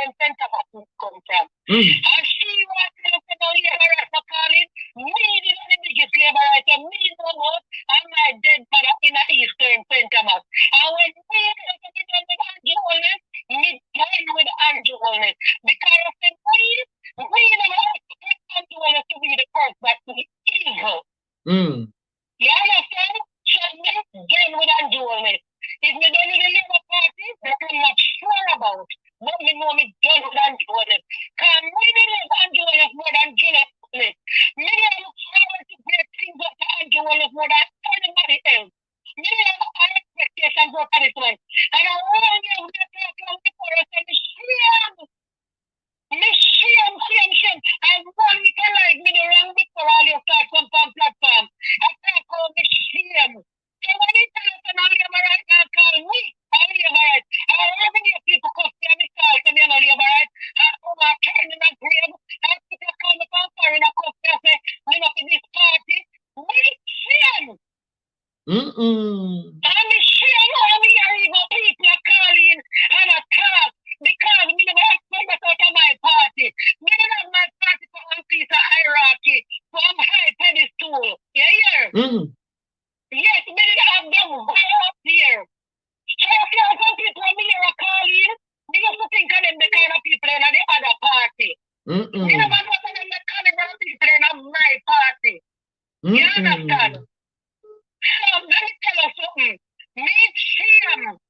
Eastern Center come from. And she was telling the labor rights for calling me the biggest labor rights, and me no more, and my dead mother in the Eastern Center. And when we done with Andrew Holness, me done with Andrew Holness. Because of the we never expect Andrew Holness to be the first, but the evil. You understand? So me done with Andrew Holness. If me done with the Labour Party, that I'm not sure about. But me know me done with Andrew Holness. Because me love Andrew Holness more than Julius Holness. Me look forward to great things up to Andrew Holness more than anybody else. Me have high expectations for this one. And I want you to talk about before I say, me shame. And one week I like me the wrong before all you start come from platform. I talk about me shame. So when you tell us I'm labor right now, call me a labor right. And revenue people come to me call to me a labor right. And come and turn in a grave. And people come up and foreign a cup and say, me not in this party. Me shame. And me shame how me hear even people are calling and a talk. Because me never expect that out of my party. Me don't have my party for one piece of hierarchy, from high pedestal. You hear? Yes, me didn't have them way up here. So if you have some people me hear a calling, me used to think of them the kind of people in the other party. Me never thought of them the caliber of people in my party. You understand? So let me tell you something. Me shame.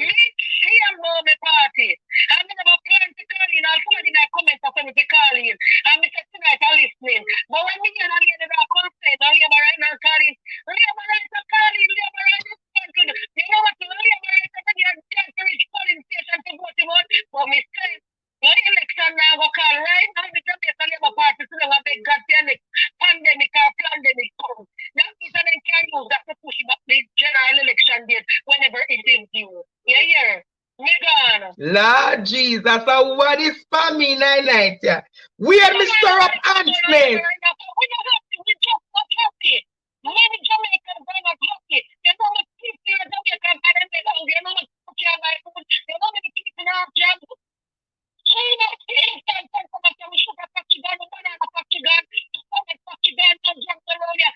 Me shame on the party. And me never plan to call in. I'll put in a comment for me to call in. And me say tonight I'm listening. But when me hear a lady that consent, I'll labor right now calling. Labor right to call in. Labor right to country. You know what? Labor right to get to reach polling station to vote him out. But me say, no election now go call right now. The Jamaica Labour Party so long as they got the next pandemic or pandemic come. That is that they can use that to push back the general election date whenever it is due. Yeah. Megan. Lord Jesus, what is for me night? Yeah. Where me stir up ants, man? We not happy. We just not happy. Many Jamaicans are not happy. You know many people in Jamaicans are in the house. You know many people can't buy food. You know many people have jobs. So you know, we should have factory gun, banana factory gun, factory gun, and jump around here.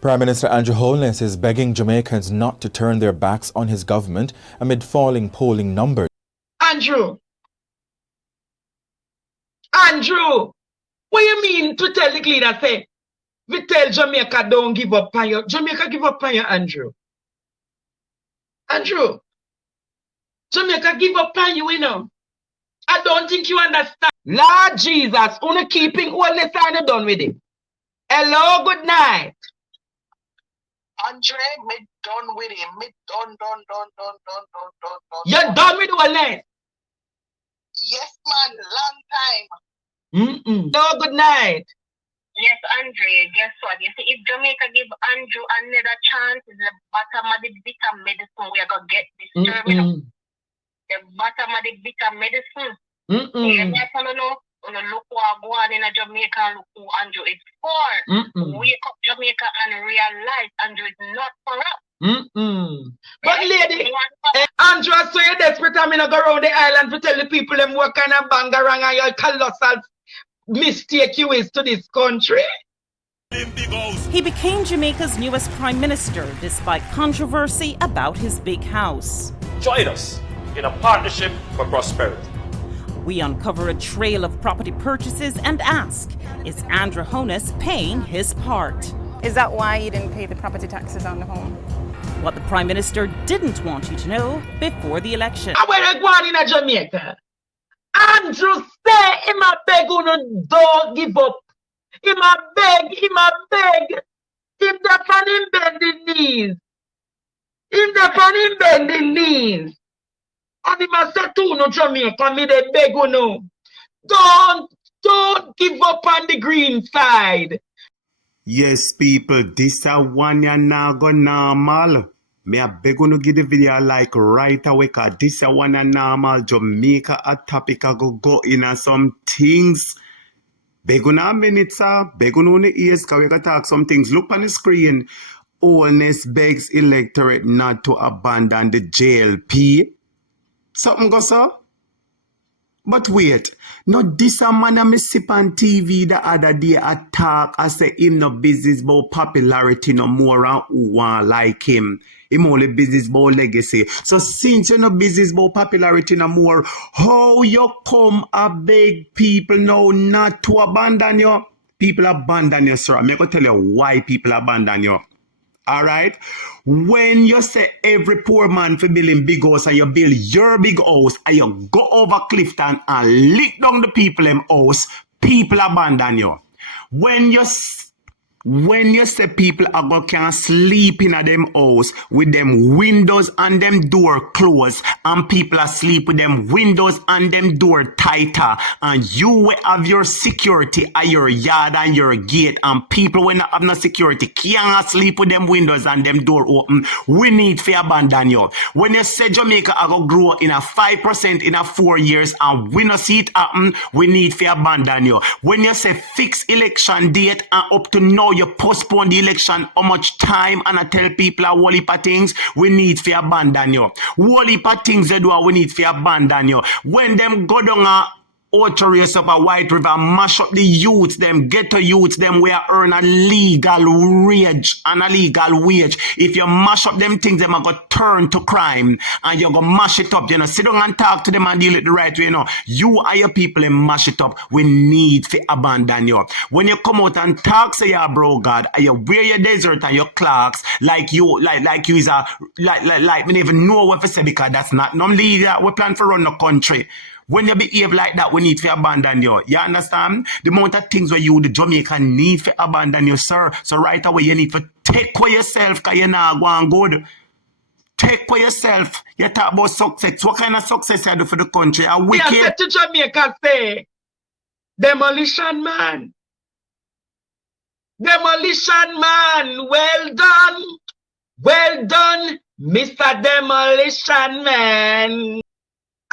Prime Minister Andrew Holness is begging Jamaicans not to turn their backs on his government amid falling polling numbers. Andrew, what you mean to tell the leader say, we tell Jamaica don't give up on you. Jamaica give up on you, Andrew. Jamaica give up on you, you know. I don't think you understand. Lord Jesus, only keeping all the time done with it. Hello, good night. Andre, me done with him. Me done. You're done with Holness? Yes, man. Long time. No, good night. Yes, Andre, guess what? You see, if Jamaica give Andrew another chance, it's the bottom of the bitter medicine we are going to get this terminal. The bottom of the bitter medicine. You guys want to know? Look what go on in Jamaica and look who Andrew is for. Wake up Jamaica and realize Andrew is not for us. But lady, Andrew, so you're desperate. I'm gonna go around the island to tell the people them what kind of bangarang and your colossal mistake you is to this country. He became Jamaica's newest prime minister despite controversy about his big house. Join us in a partnership for prosperity. We uncover a trail of property purchases and ask, is Andrew Holness paying his part? Is that why you didn't pay the property taxes on the home? What the Prime Minister didn't want you to know before the election. When I go on in Jamaica, Andrew say him a beg you don't give up. Him a beg. Him the pan him bending knees. And him a say to no Jamaica, me they beg you no. Don't give up on the green side. Yes, people, this a one ya now go normal. Me a beg you no give the video a like right away, cause this a one ya normal. Jamaica a topic a go in a some things. Beg you na minutes, sir. Beg you no the ears, cause we gotta talk some things. Look on the screen. Holness begs electorate not to abandon the JLP. Something go so? But wait, no this a man a me sip on TV the other day attack I say him no business about popularity no more and who want like him. Him only business about legacy. So since you no business about popularity no more, how you come a beg people now not to abandon you? People abandon you, sir. I'm going to tell you why people abandon you. All right. When you say every poor man for building big house and you build your big house and you go over Clifton and lick down the people in house, people abandon you. When you say people can sleep in a them house with them windows and them door closed and people asleep with them windows and them door tighter and you will have your security at your yard and your gate and people when not have no security can't sleep with them windows and them door open, we need to abandon you. When you say Jamaica go grow in a 5% in a 4 years and we not see it happen, we need to abandon you. When you say fix election date and up to now you postpone the election how much time and I tell people a whole heap of things, we need to abandon you. Whole heap of things they do, we need to abandon you. When them go down a auto race up a White River, mash up the youths, them ghetto youths, them we earn a legal wage and a legal wage. If you mash up them things, them are going to turn to crime and you're going to mash it up. You know, sit down and talk to them and deal it the right way. You know, you are your people and mash it up. We need to abandon you. When you come out and talk, say you're bro God, and you wear your desert and your clocks like you is a like me even know what to say because that's not no leader. We plan for run the country. When you behave like that, we need to abandon you. You understand? The amount of things where you, the Jamaican, need to abandon you, sir. So right away, you need to take for yourself because you're not going good. Take for yourself. You talk about success. What kind of success you do for the country? A wicked. Yeah, to Jamaica say, demolition man. Demolition man. Well done. Well done, Mr. Demolition man.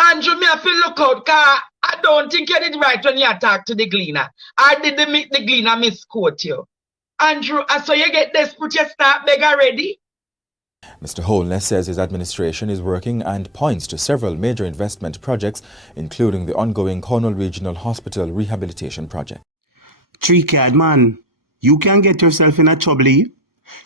Andrew, me have to look out, because I don't think you did right when you attack to the gleaner. I did make the gleaner misquote you. Andrew, so you get desperate, you start beg already? Mr. Holness says his administration is working and points to several major investment projects, including the ongoing Cornwall Regional Hospital Rehabilitation Project. Three-card man, you can get yourself in a trouble.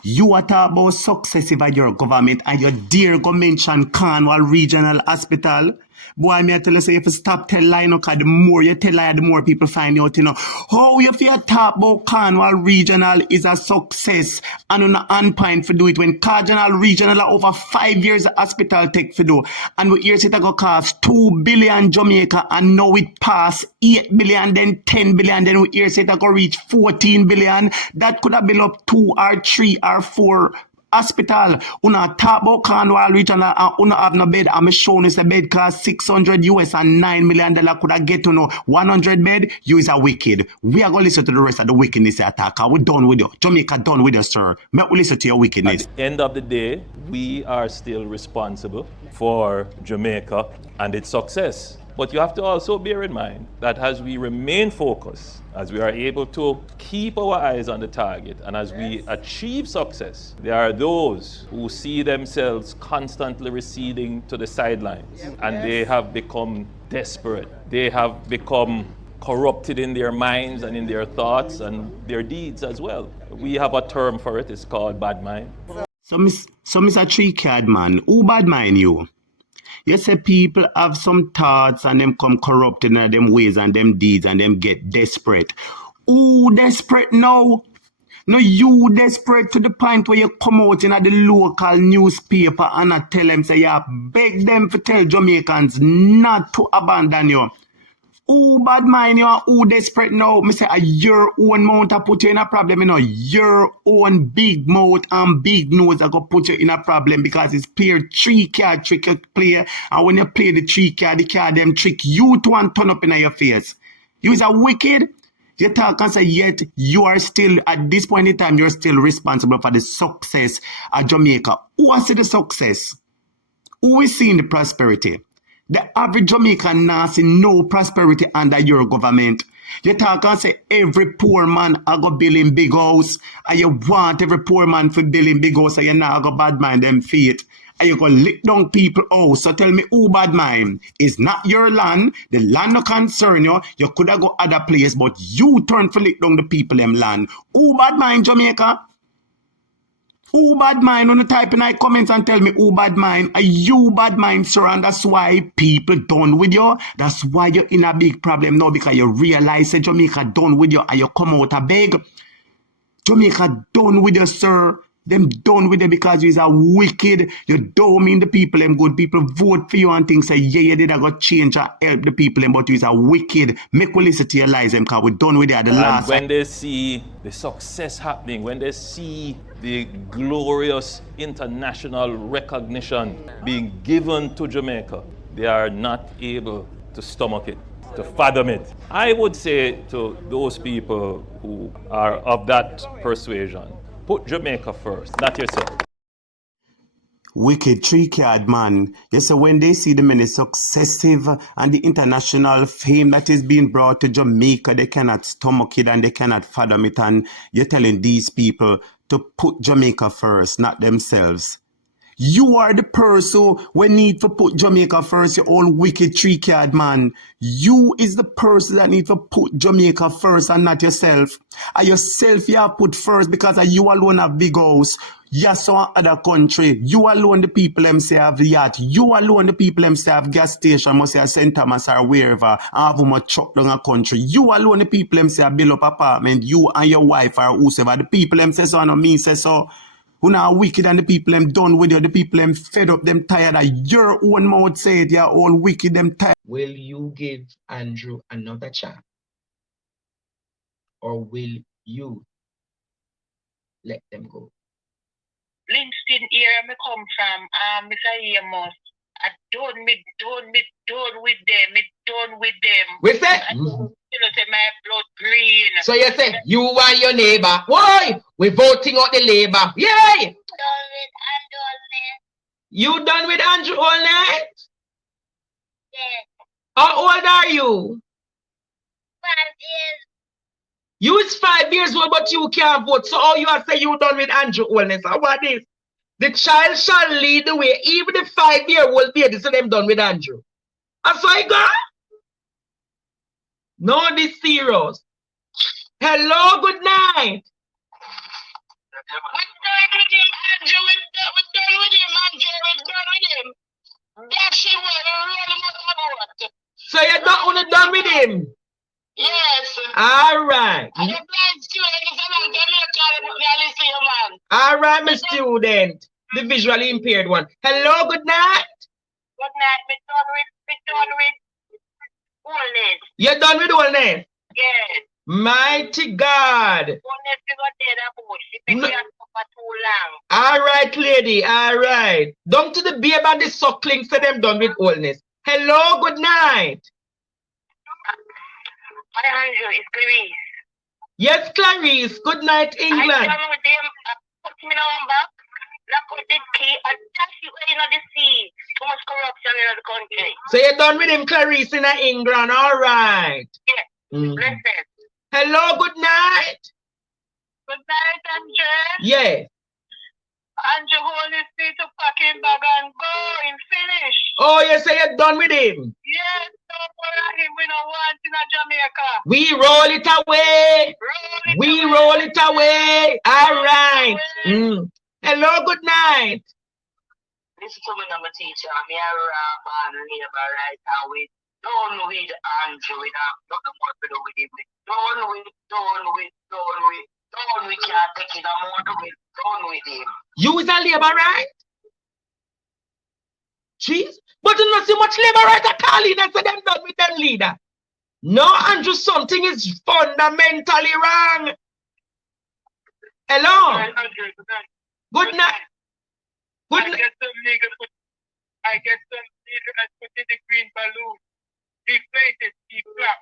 You are talking about success of your government and you dare go mention Cornwall Regional Hospital. Boy, me I tell you, say if you stop tell lie, no, because the more you tell lie, the more people find out, you know. How you feel talk about Cornwall Regional is a success and on point for do it when Cardinal Regional are over 5 years hospital take for do. And we hear it go cost 2 billion Jamaica and now it pass 8 billion, then 10 billion, then we hear it go reach 14 billion. That could have built up 2 or 3 or 4 hospital. Una talk about Cornwall Regional and una have no bed. I'm showing us the bed cost $600 US and $9 million could have get to know 100 bed. You is a wicked. We are going to listen to the rest of the wickedness attack. We're done with you. Jamaica done with you, sir. May we listen to your wickedness. At the end of the day, we are still responsible for Jamaica and its success. But you have to also bear in mind that as we remain focused, as we are able to keep our eyes on the target, and as we achieve success, there are those who see themselves constantly receding to the sidelines, and they have become desperate. They have become corrupted in their minds and in their thoughts and their deeds as well. We have a term for it, it's called bad mind. So Mr. Three-card man, who bad mind you? You say people have some thoughts and them come corrupted in them ways and them deeds and them get desperate. Who desperate now? No, you desperate to the point where you come out in the local newspaper and I tell them, say, you beg them to tell Jamaicans not to abandon you. Who bad mind you and who desperate now? Me say, your own mouth to put you in a problem, you know. Your own big mouth and big nose are going to put you in a problem because it's pure 3-card trick you play. And when you play the 3-card, the card them trick you to and turn up in your face. You is a wicked. You talk and say, yet you are still, at this point in time, you're still responsible for the success of Jamaica. Who has the success? Who is seeing the prosperity? The average Jamaican now see no prosperity under your government. You talk and say every poor man I go build in big house. And you want every poor man to build in big house, and you not go bad mind them feet. And you go lick down people house. So tell me who bad mind? It's not your land. The land no concern you. You could have go other place, but you turn to lick down the people them land. Who bad mind, Jamaica? Who bad mind? On the type in my comments and tell me who bad mind. Are you bad mind, sir? And that's why people done with you. That's why you're in a big problem now, because you realize that Jamaica done with you and you come out a beg. Jamaica done with you, sir. Them done with you because you're a wicked. You don't mean the people, them good people vote for you and things say, yeah, you did I got change and help the people, them, but you're a wicked. Make we listen to your lies, them, because we're done with you at the last. And when they see the success happening, when they see the glorious international recognition being given to Jamaica, they are not able to stomach it, to fathom it. I would say to those people who are of that persuasion, put Jamaica first, not yourself. Wicked 3-card man. You say when they see the many successive and the international fame that is being brought to Jamaica, they cannot stomach it and they cannot fathom it. And you're telling these people to put Jamaica first, not themselves. You are the person we need to put Jamaica first, you old wicked 3-card man. You is the person that need to put Jamaica first and not yourself. And yourself you have put first because you alone have big house. Yes, so other country. You alone the people them say have yacht. You alone the people them say have gas station, must say St. Thomas or wherever. Have them a truck down a country. You alone the people them say have build up apartment. You and your wife or whosoever. The people them say so and me say so. Who now wicked and the people them done with you, the people them fed up, them tired of your own mouth say it, you're all wicked, them tired. Will you give Andrew another chance? Or will you let them go? Livingston here me come from, Mr. Amos. I done with them. We say? You know, say my blood green. So you say, you and your neighbor. Why? We're voting out the labor. Yay! Done with Andrew Holness. You done with Andrew Holness? Yes. How old are you? 5 years. You is 5 years old, but you can't vote. So all you are saying you done with Andrew Holness. How about this? The child shall lead the way. Even the 5-year-old baby, so them done with Andrew. That's why I got. No, this serious. Hello, good night. We're done with him, Andrew. We're done with him, Andrew. We're done with him. That's him. We're really not about. So you don't want to done with him? Yes. All right. I don't blind student. Man. All right, my student. The visually impaired one. Hello, good night. Good night. We're done with Holness. You're done with Holness? Yes. Mighty God. Holness we got dead about. She been here for too long. All right, lady. All right. Down to the baby and the suckling, so them done with Holness. Hello, good night. Hi, Andrew. It's Clarice. Yes, Clarice. Good night, England. I done with them. Put me on back. Lock out the key and dash you in the sea. Too much corruption in the country. So you're done with him, Clarice, in England. All right. Yeah. Listen. Hello, good night. Good night, Andrew. Yes. Andrew Holness need to pack him bag and go and finish. Oh, you say you're done with him? Yes, don't worry him. We don't want in Jamaica. We roll it away. Roll it away. All right. Hello, good night. Listen to me, number teacher. Me a rabbi neighbor right now with done with Andrew. We have nothing more to do with him. Done with can't take it no more to it. Done with him. You is a labor right? Jeez. But you not see much labor right at calling and say them done with them leader. No, Andrew, something is fundamentally wrong. Hello. Good night. Good night. I get some legal and put in the green balloon. Deflated, flap.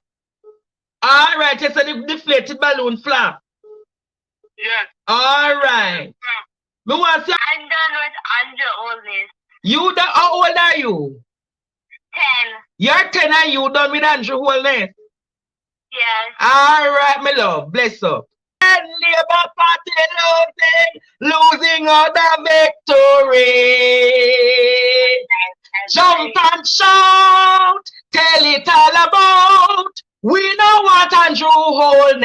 All right, you said the deflated balloon flap. Yes. All right. Me want to say, I'm done with Andrew Holness. You done, how old are you? 10. You're 10 and you done with Andrew Holness? Yes. All right, my love. Bless up. And Labour Party losing all the victory. Jump and shout, tell it all about. We know what Andrew Holness.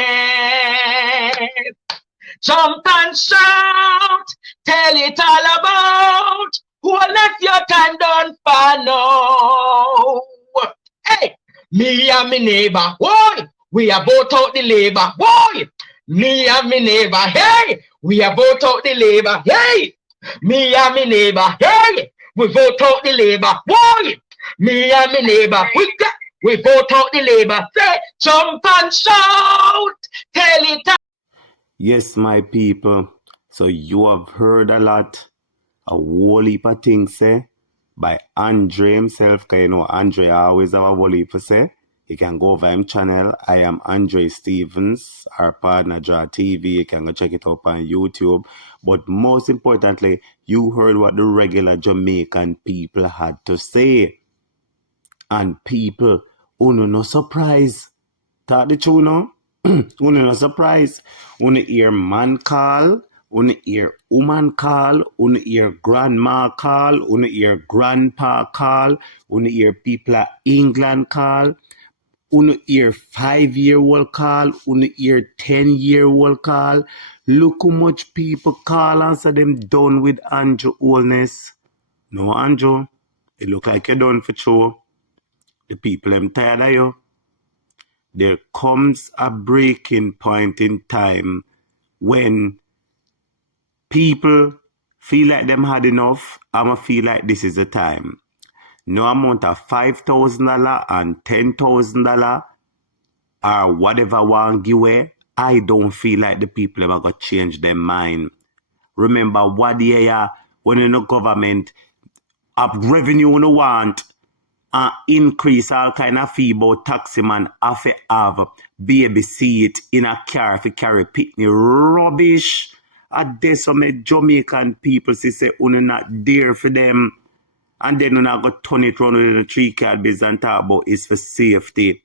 Jump and shout, tell it all about. Holness, your time done for now. Hey, me and me neighbor, boy, we are both out the labor, boy. Me and me neighbor, hey, we are both out the labor, hey. Me and me neighbor, hey, we vote out the labor, boy. Me and me neighbor, we vote out the labor. Say, jump and shout, tell it. Yes, my people. So you have heard a lot, a whole heap of things say by Andre himself, because you know Andre always have a whole heap to say. You can go over him channel. I am Andre Stevens, our partner Draw TV. You can go check it up on YouTube. But most importantly, you heard what the regular Jamaican people had to say. And people, no surprise. Talk the truth now. No surprise. Hear man call. Hear woman call. Hear grandma call. Hear grandpa call. Hear people at England call. Hear 5-year-old call. Hear 10-year-old call. Look how much people call and say them done with Andrew Holness. No, Andrew. It look like you're done for sure. The people them tired of you. There comes a breaking point in time when people feel like them had enough. I'ma feel like this is the time. No amount of $5,000 and $10,000 or whatever one give away, I don't feel like the people ever got change their mind. Remember what year when in the government of revenue no want and increase all kind of fee about taxi man have to have baby seat in a car if you carry picnic rubbish. At this some Jamaican people say you're not there for them. And then you're not going to turn it around with the 3-car business and talk about it's for safety.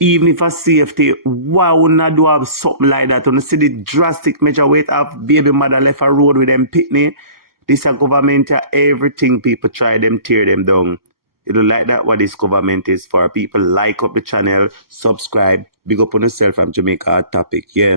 Even if for safety, why would not do have something like that? When you see the drastic measure where have baby mother left a road with them picnic, this a government, everything people try them, tear them down. You don't like that what this government is for. People like up the channel, subscribe, big up on yourself from Jamaica Topic. Yeah.